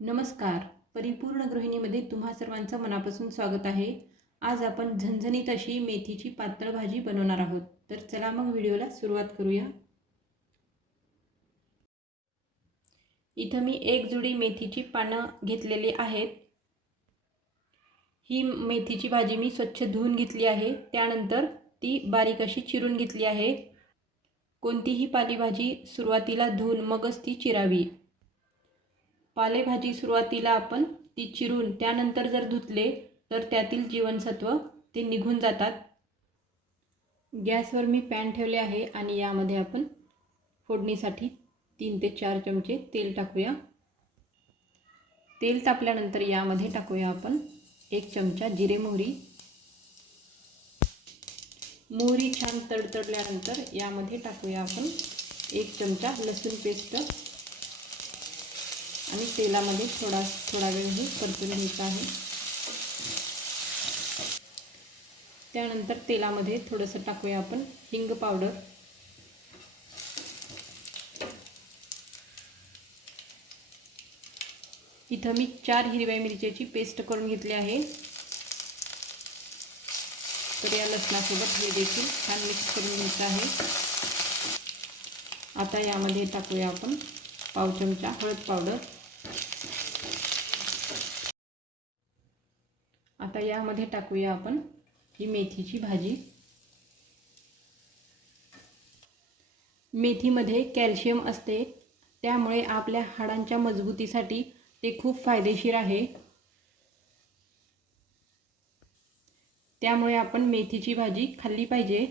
नमस्कार. परिपूर्ण गृहिणीमध्ये तुम्हा सर्वांचं मनापासून स्वागत आहे. आज आपण झणझणीत अशी मेथीची पातळ भाजी बनवणार आहोत. तर चला मग व्हिडिओला सुरुवात करूया. इथं मी एक जुडी मेथीची पानं घेतलेली आहेत. ही मेथीची भाजी मी स्वच्छ धुवून घेतली आहे. त्यानंतर ती बारीक अशी चिरून घेतली आहे. कोणतीही पालेभाजी सुरुवातीला धुवून मगच ती चिरावी. पालेभाजी सुरुवातीला आपण ती चिरून त्यानंतर जर धुतले तर त्यातील जीवनसत्व ते निघून जातात. गॅसवर मी पॅन ठेवले आहे आणि यामध्ये आपण फोडणीसाठी तीन ते चार चमचे तेल टाकूया. तेल तापल्यानंतर यामध्ये टाकूया आपण एक चमचा जिरे मोहरी. मोहरी छान तडतडल्यानंतर यामध्ये टाकूया आपण एक चमचा लसूण पेस्ट. आणि तेलामध्ये थोडा थोडा वेळ हे परतून घ्यायचं आहे. त्यानंतर तेलामध्ये थोडंसं टाकूया आपण हिंग पावडर. इथं मी चार हिरव्या मिरच्याची पेस्ट करून घेतली आहे. तर या लसणासोबत हे देखील छान मिक्स करून घ्यायचं आहे. आता यामध्ये टाकूया आपण पाव चमचा हळद पावडर. आता यामध्ये टाकूया आपण ही मेथीची भाजी. मेथीमध्ये कॅल्शियम असते त्यामुळे आपल्या हाडांच्या मजबूतीसाठी ते खूप फायदेशीर आहे. त्यामुळे आपण मेथीची भाजी खाल्ली पाहिजे.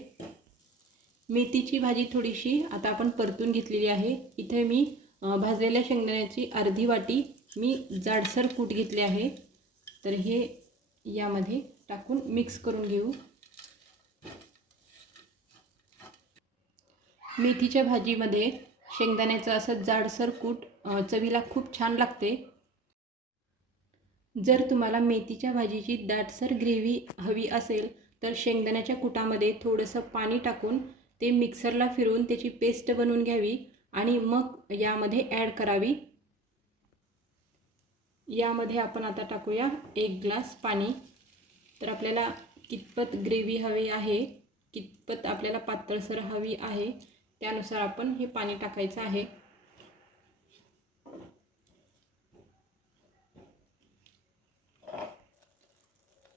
मेथीची भाजी थोडीशी आता आपण परतून घेतलेली आहे. इथे मी भाजलेल्या शेंगदाण्याची अर्धी वाटी मी जाडसर कूट घेतले आहे. तर हे यामध्ये टाकून मिक्स करून घेऊ. मेथीच्या भाजीमध्ये शेंगदाण्याचं असं जाडसर कूट चवीला खूप छान लागते. जर तुम्हाला मेथीच्या भाजीची दाटसर ग्रेव्ही हवी असेल तर शेंगदाण्याच्या कुटामध्ये थोडंसं पाणी टाकून ते मिक्सरला फिरवून त्याची पेस्ट बनवून घ्यावी आणि मग यामध्ये ॲड करावी. यामध्ये आपण आता टाकूया एक ग्लास पाणी. तर आपल्याला कितपत ग्रेव्ही हवी आहे कितपत आपल्याला पातळसर हवी आहे त्यानुसार आपण हे पाणी टाकायचं आहे.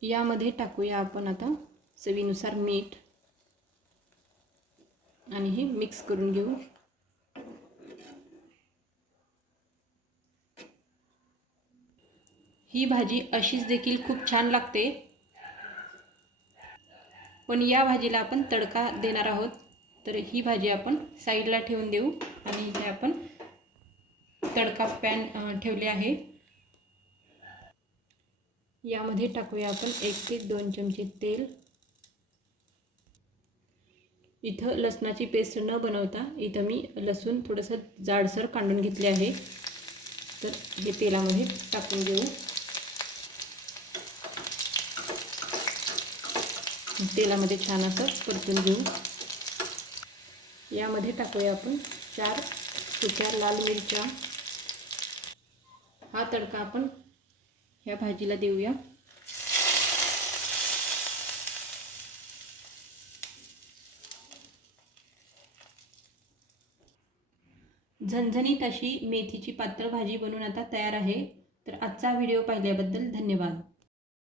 यामध्ये टाकूया आपण आता चवीनुसार मीठ. आणि हे मिक्स करून घेऊ. ही भाजी अशीच देखील खूप छान लागते. पण या भाजीला आपण तडका देणार आहोत. तर ही भाजी आपण साईडला ठेवून देऊ आणि इथे आपण तडका पॅन ठेवले आहे. यामध्ये टाकूया आपण एक ते दोन चमचे तेल. इथं लसणाची पेस्ट न बनवता इथं मी लसूण थोडंसं जाडसर कांडून घेतले आहे. तर हे तेलामध्ये टाकून घेऊ तेलामध्ये छान असं परतून घेऊ. यामध्ये टाकूया आपण चार सुक्या लाल मिरच्या. हा तडका आपण ह्या भाजीला देऊया. झणझणीत अशी मेथीची पातळ भाजी बनवून आता तयार आहे. तर आजचा व्हिडिओ पाहिल्याबद्दल धन्यवाद.